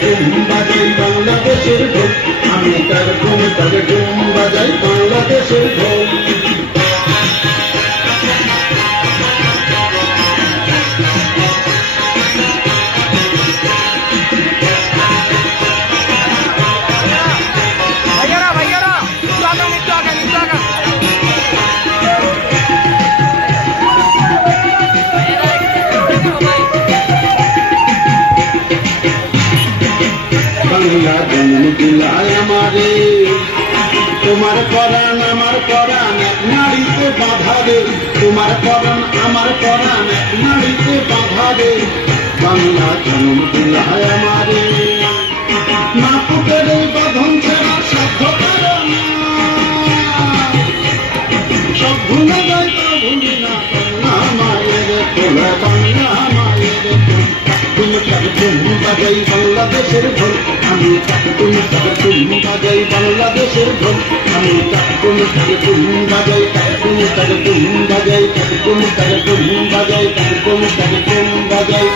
টুম বাজাই বাংলাদেশের ঢোল, আমি তার টুম বাজাই বাংলাদেশের ঢোল। বাংলা জন্ম দিলায় আমারে, তোমার পরাণ আমার পরাণ এক নাড়িতে বাঁধা রে, তোমার পরাণ আমার পরাণ এক নাড়িতে বাঁধা রে। বাংলা জন্ম দিলায় আমারে, না পুকের বাঁধন ছাড়া সাধ্য পারে না, সব ভুলে যায় তা ভুলি না, বাংলা মায়ের তোলা বাংলা মায়ের তুমি তাকে টুম বাজাই বাংলাদেশের ঢোল, আমি তাকে তুমি তাকে টুম বাজাই বাংলাদেশের ঢোল, আমি তাকে তুমি তাকে টুম বাজাই তাকে তুমি তাকে টুম বাজাই তাকে তুমি তাকে টুম বাজাই তাকে তুমি তাকে টুম বাজাই।